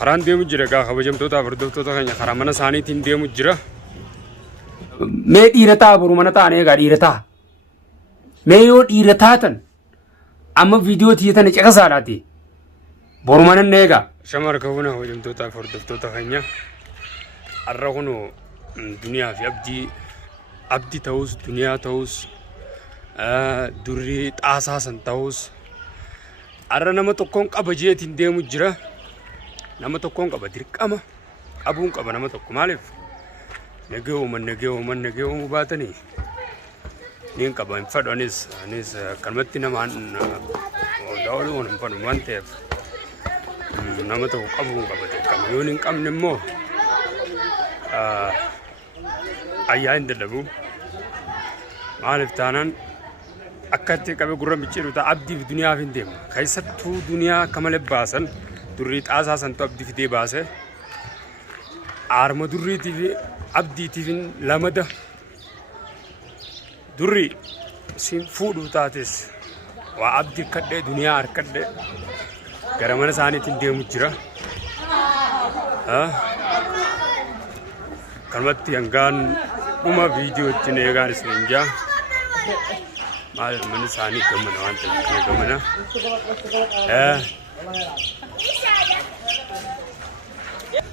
karaan deemu jira gaa kabajamtoota hordoftoota keenya karaa mana isaaniitiin deemu jira. Mee dhiira ta'a boru mana ta'an eegaa dhiira ta'a. Mee yoo dhiira taatan amma viidiyoo tiyyatan caqasaadhaati. Boru mana eegaa. Shamar kabuna kabajamtoota hordoftoota keenya har'a kun duniyaa fi abdii ta'us duniyaa ta'us durri xaasaa san ta'us har'a nama tokkoon qaba jeetiin deemu jira. Nama tokkoon qaba dirqama qabuun qaba nama tokko maaliif nagee baatanii niin qaba hin fadhu anis kalmatti namaan daawwaluun hin fadhu waan ta'eef nama tokko qabuun qaba dirqama yoo hin qabne immoo ayyaa hin dadhabu maaliif taanaan akka itti qabe gurra micciiru ta'a abdiif duniyaaf hin deema keessattuu duniyaa akka malee baasan durri xaasaa santu abdii fidee baase aarma durriitiif abdiitiif lamada durri siin fuudhuu taates waa abdii kadhee duniyaa harkadhee gara mana isaaniitiin deemu jira. Kalmatti hangaan dhuma viidiyoo ittiin eegaan isin jaa maal mana isaanii gamana waan ta'eef kana gamana.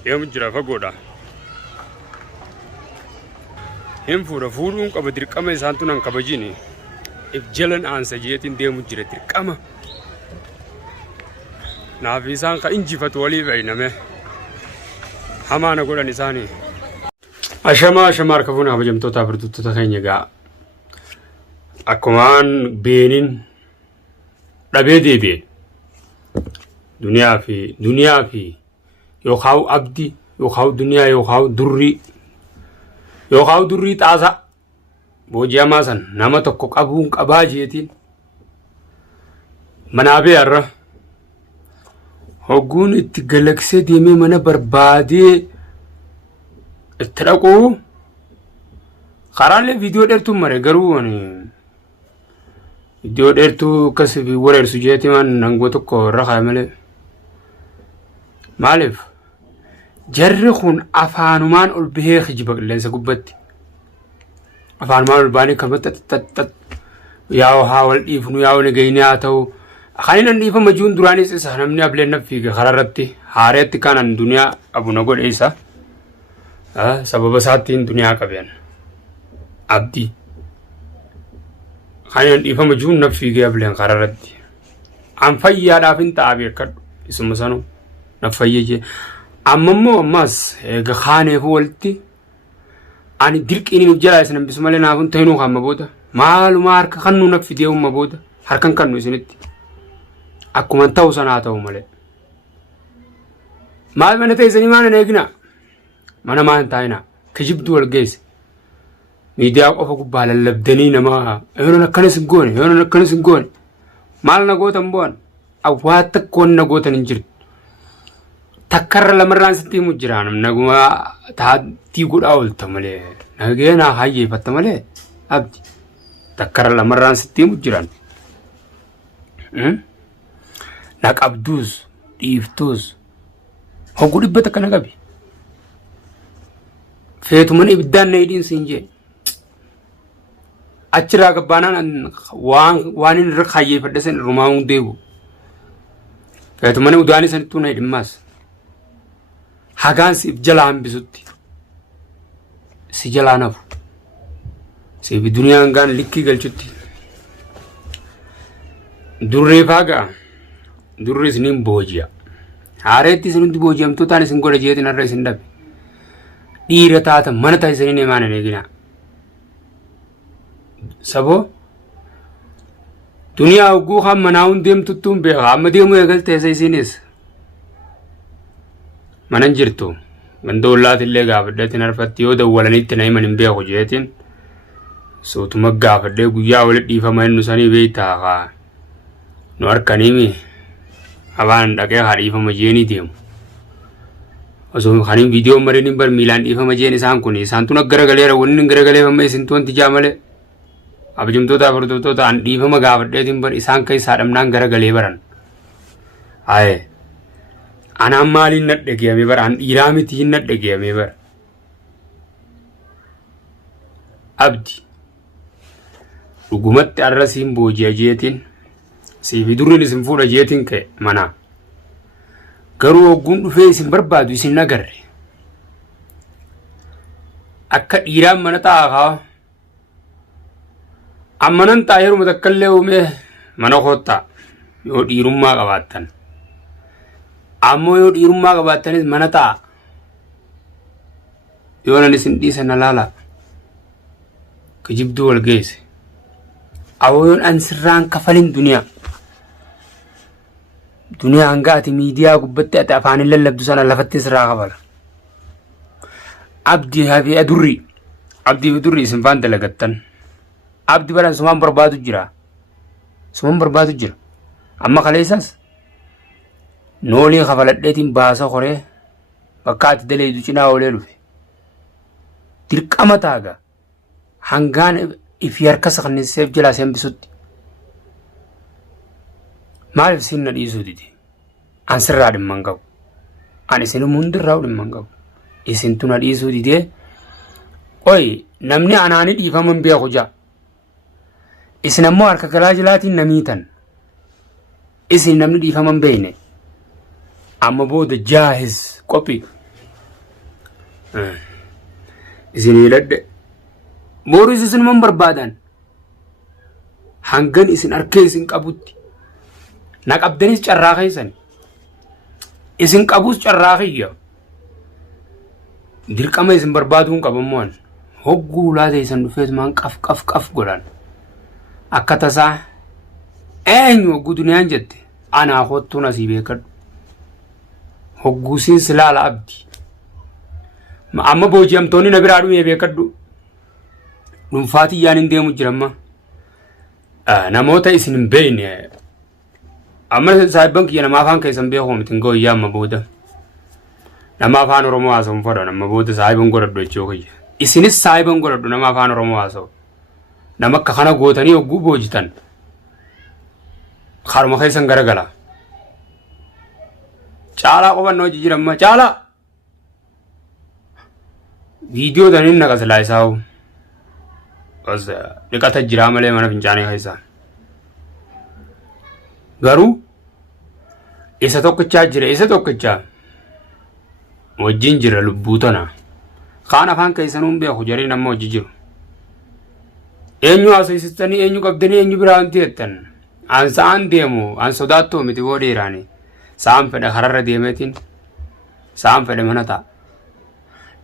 Deemu jira fagoodha. Hin fuudhuun qaba dirqama isaantu nan kabajini. If jalan aansa jeetiin deemu jira dirqama. Naaf isaan ka injifatu walii fayyiname. Hamaana godhan isaanii. Ashamaa harkafuun kabajamtoota hordoftoota keenya gaa. Akkumaan beeniin dhabee deebi'e. Duniyaa fi yookaan abdii yookaan duniyaa yookaan durrii xaasaa booji'amaa san nama tokko qabuun qabaa jeetiin manaa bee har'a hogguun itti galaksee deemee mana barbaadee itti dhaquu karaalee viidiyoo dheertuun mare garuu viidiyoo dheertuu akkasii wareersu jeetii waan nangoo tokko irra kaa'e malee maaliif jarri kun afaanumaan ol bahee kijiba qilleensa gubbatti afaanumaan ol baanii kamatti yaa'u haa wal dhiifnu yaa'u nagayni haa ta'u kan inni dhiifama juun duraanis isa namni ableen naffiige kararratti haareetti kanan duniyaa abuna godhe isa sababa isaattiin duniyaa qabeen abdii kan inni dhiifama juun naffiige ableen kararratti an fayyaadhaaf hin ta'a beekadhu isuma sanuu naffayyee ammoo ammas eega kaaneefu walitti ani dirqiin nuuf jalaa isin hambisu malee naafun ta'inuu hamma booda maaluma harka kan nu naffi deemuma booda harkan kan nu isinitti akkuma ta'u sanaa ta'u malee maal mana ta'isanii maana eegina mana maan taa'ina kijibdu wal geesse miidiyaa qofa gubbaa lallabdanii namaa yoona akkanas hin goone maal na gootan bu'an awwaa takkoon na gootan hin jirtu. Takkarra lamarraan sitti himu jira naguma taattii godhaa oolta malee nageenaa hayyeeffatta malee abdi takkarra lamarraan sitti himu jiran naqabduus dhiiftuus hogguu dhibbata kana qabi feetuman ibiddaan na hidhiin siin jee achirraa gabbaanaan waan inni irra hayyeeffadhe san irrumaa hundeebu feetuman udaanii sanittuu na hidhimmaas. Hagaan siif jalaa hambisutti si jalaa nafu siif duniyaan gaan likkii galchutti durreefaa ga'a durri isiniin booji'a haareetti isin hundi booji'amtootaan isin godha jeetiin har'a isin dhabe dhiira taatan mana ta'a isiniin himaan hin eegina saboo duniyaa hogguu kan manaa hun deemtuttuun beeka amma deemuu eegalteessa isinis manan jirtu ganda ollaatillee gaafadheetiin harfatti yoo dawwalaniitti na himan hin beeku jeetiin sootuma gaafadhee guyyaa walitti dhiifama hinnu sanii beeytaa kaa nu harkaniimi abaan dhaqee haa dhiifama jeenii deemu osoo kaniin viidiyoo mariin bar miilaan dhiifama jeen isaan kun isaan tun garagaleera wanni garagaleeffama isintu wanti jaa malee abjumtoota furdootoota an dhiifama gaafadheetiin bar isaan keessaa dhamnaan garagalee baran haye anaan maaliin na dhagayame bara an dhiiraa mitiin na dhagayame bara abdi dhugumatti arrasiin booji'a jeetiin siifi durrin isin fuudha jeetiin ka'e manaa garuu hogguun dhufee isin barbaadu isin nagarre akka dhiiraan mana taa'aa ammanan taa'eeruma takkallee uumee mana koottaa yoo dhiirummaa qabaattan ammoo yoo dhiirummaa qabaattanis mana taa'a yoo nan isin dhiisa na laala kijibduu wal geesse awoo yoon an sirraan kafalin duniyaa hanga ati miidiyaa gubbatti ati afaanin lallabdu sana lafatti sirraa kafala abdii fi durri isin faan dalagattan abdi baran sumaan barbaadu jira amma kaleessas noolii kafaladheetiin baasa koree bakka ati daleedu cinaa oolee dhufe dirqama taaga hangaan ifi harka sakniseef jalaa sembisutti maaliif isin na dhiisuu dide an sirraa dhimman qabu an isin hundirraa dhimman qabu isintu na dhiisuu dide oy namni anaani dhiifaman beeku jaa isin ammoo harka galaa jalaatiin namiitan isin namni dhiifaman beeyne amma booda jaahis qophii isin hidhadhe boorus isin man barbaadan hangan isin arkee isin qabutti na qabdanis carraa keessan isin qabus carraa kiyya dirqama isin barbaaduun qabammoon hogguu laata isin dhufeetumaan qaf godhan akka tasaa eenyu hogguu duniyaan jette anaa kottuun asii beekadhu hogguusiin silaala abdi amma booji'amtoonni na biraa dhumee beekadhu dhuunfaatiyyaan hin deemu jiramma namoota isin hin beeyne amma saayibban kiyya nama afaan keessan beekuu mitin gooyyaa amma booda nama afaan oromoo haasa'uun fadhan amma booda saayibban godhadhu jechuu kiyya isinis saayibban godhadhu nama afaan oromoo haasa'u nama akka kana gootanii hogguu boojitan haruma keessan garagala caalaa qofannoo jijjiiramma caalaa viidiyoo taniin naqas laayisaa'u dhiqata jiraa malee mana fincaanii keessaa garuu isa tokkichaa wajjin jira lubbuu tana kaan afaan keessanuun beeku jariin amma hojii jiru eenyu haasofsiistanii eenyu qabdanii eenyu biraan teettan an sa'aan deemu an sodaattoo miti boo dheeraani sa'aan fedha kararra deemeetiin sa'aan fedha mana ta'a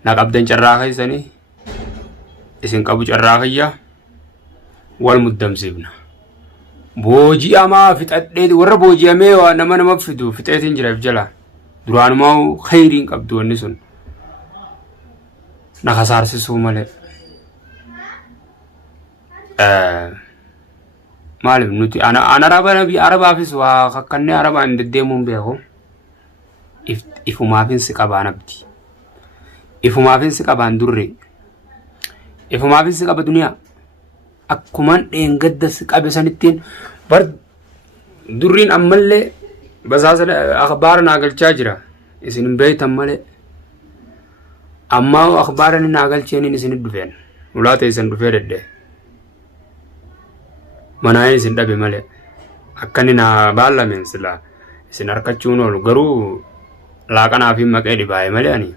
na qabdan carraa keessanii isin qabu carraa kiyya wal muddamsiifna booji'amaa fixadheeti warra booji'amee waa nama fidu fixeetiin jiraaf jala duraanumaa khayriin qabdu wanni sun na kasaarsisuu malee maaliif nuti ana arabaafis waa kakkannee arabaan hin deddeemuun beeku ifumaafin si qabaan abdi ifumaafin si qabaan durre ifumaafin si qaba duniyaa akkuman dheengadda si qabe sanittiin bar durriin ammallee basaasa akhbaara naa galchaa jira isin hin beeytan malee ammaa akhbaara ni naa galcheeniin isin dhufeen ulaa teessan dhufee dedde manaayin isin dhabe malee akkani naa baalameen silaa isin harkachuun oolu garuu laaqanaa fi maqee dhibaaye malee ani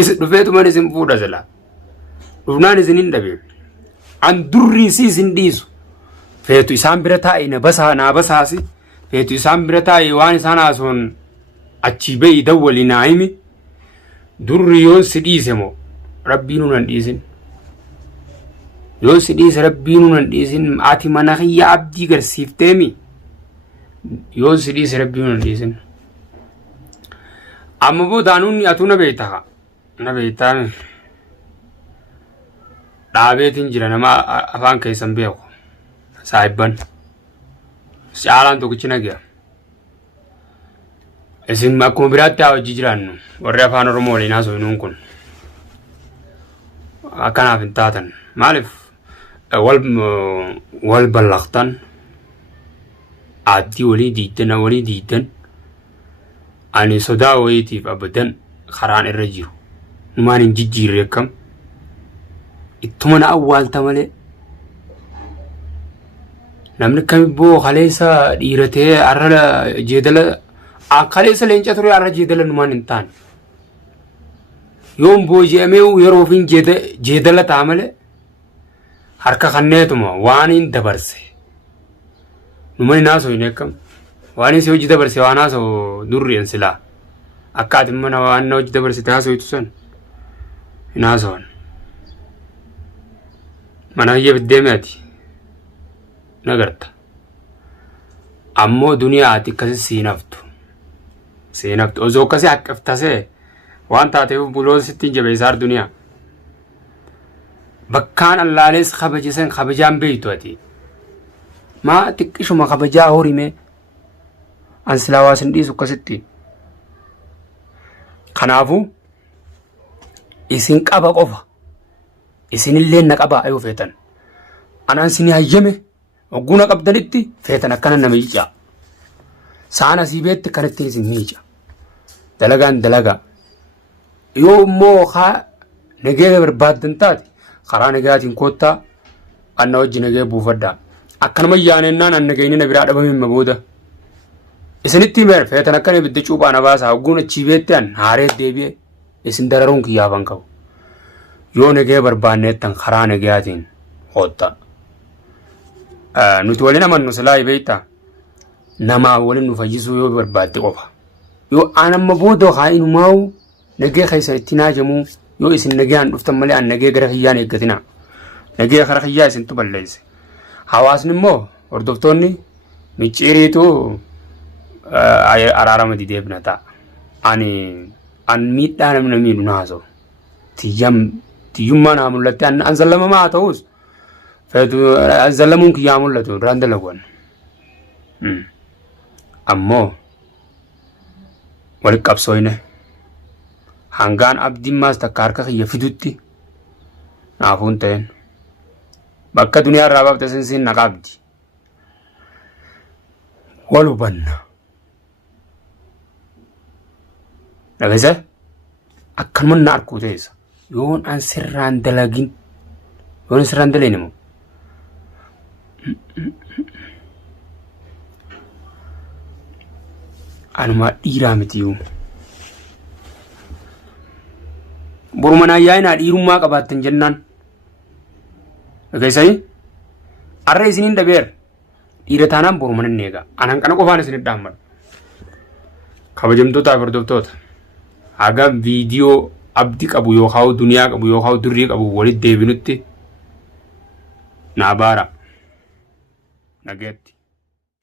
isin dhufeetuman isin fuudha silaa dhufnaan isin hin dhabe an durrii si isin dhiisu feetu isaan bira taa'e naa basaasi feetu isaan bira taa'e waan isaan haasuun achii ba'i dawwali naa himi durri yoon si dhiise moo rabbiin unan dhiisin yoon si dhiise rabbiin unan dhiisin ati mana kiyya abdii garsiifteemi yoon si dhiise rabbiin unan dhiisin amma boodaanuun atuu na beeytaame dhaabeetiin jira nama afaan keessan beeku saayibban caalaan tokkichi nagaa isin akkuma biraatti haa hojii jiraannu warri afaan oromoo waliin haasofnuun kun akkanaaf hin taatan maaliif wal ballaqtan aaddii walii diiddan ani sodaa wayiitiif abadan karaan irra jiru numaan hin jijjiirre akkam ittuma na awwaalta malee namni kamibboo kaleessa dhiiratee arra jeedala kaleessa leenca ture arra jeedala numaan hin taane yoon booji'amee yeroo ofiin jeedala ta'a malee harka kanneetuma waan hin dabarse numaan hin haasoo hin eekkam waan hin si hojii dabarse waan haasoo durri'an silaa akka ati mana waan hojii dabarsite haasoo itu san hin haasoon mana hiyya biddeeme ati nagarta ammoo duniyaa ati akkasi siinaftu osoo akkasi haqqiftasee waan taateef buloon sittiin jabeessaar duniyaa bakkaan allaalees kabajisan kabajaan beeytu ati maa xiqqishuma kabajaa horime an silaa waasin dhiisu akkasitti kanaafu isin qaba qofa isinillee na qaba ayuu feetan anaan sini hayyame ogguna qabdanitti feetan akkana nama hiicaa saan asii beetti kanatti isin hiica dalagaan dalagaa yoo immoo haa nagee barbaaddan taate karaa nagaatiin koottaa anna wajji nagee buufaddaa akkanuma yaanennaan an nageenyi na biraa dhabamimma booda isinitti himeer feetan akkana ibidda cuuphaa na baasaa ogguna achii beetti an haaree deebi'e isin dararuun kiyyaafan qabu yoo nagee barbaanneettan karaa nagaatiin hoottaa nuti waliin amannu silaa beektaa namaa waliin nu fayyisuu yoo barbaadde qofa yoo an amma booda haa inumaa'u nagee keessan itti naajamuu yoo isin nagaan dhuftan malee an nagee gara kiyyaan eeggatina nagee kara kiyyaa isintu balleesse hawaasni immoo hordoftoonni micciiriitu araarama dideebna ta'a an miidhaa namni miidhu na haasa'u tiyyummaa naa mul'atte an zallamamaa haa ta'us feetu zallamuun kiyyaa mul'atu duraan dalaguun ammoo walitti qabsooyne hangaan abdiin maas takka harka kiyya fidutti naafuun ta'een bakka duniyaa irraa baafte sinsiin na qabdi wal hubanna dhageessa akkanuma na arkuu ta'eessa yoon an sirraan dalagin yoon sirraan daleen immoo anuma dhiiraa mitiyuu boruma naa yaa'inaa dhiirummaa qabaattan jennaan dhageessanii arra isiniin dhabeer dhiira taanaan boruma nan eega anan kana qofaan isinit dhaammadha kabajamtootaaf hordoftoota haga viidiyoo abdi qabu yookaan duniyaa qabu yookaan durrii qabu walitti deebinutti naa baara nageetti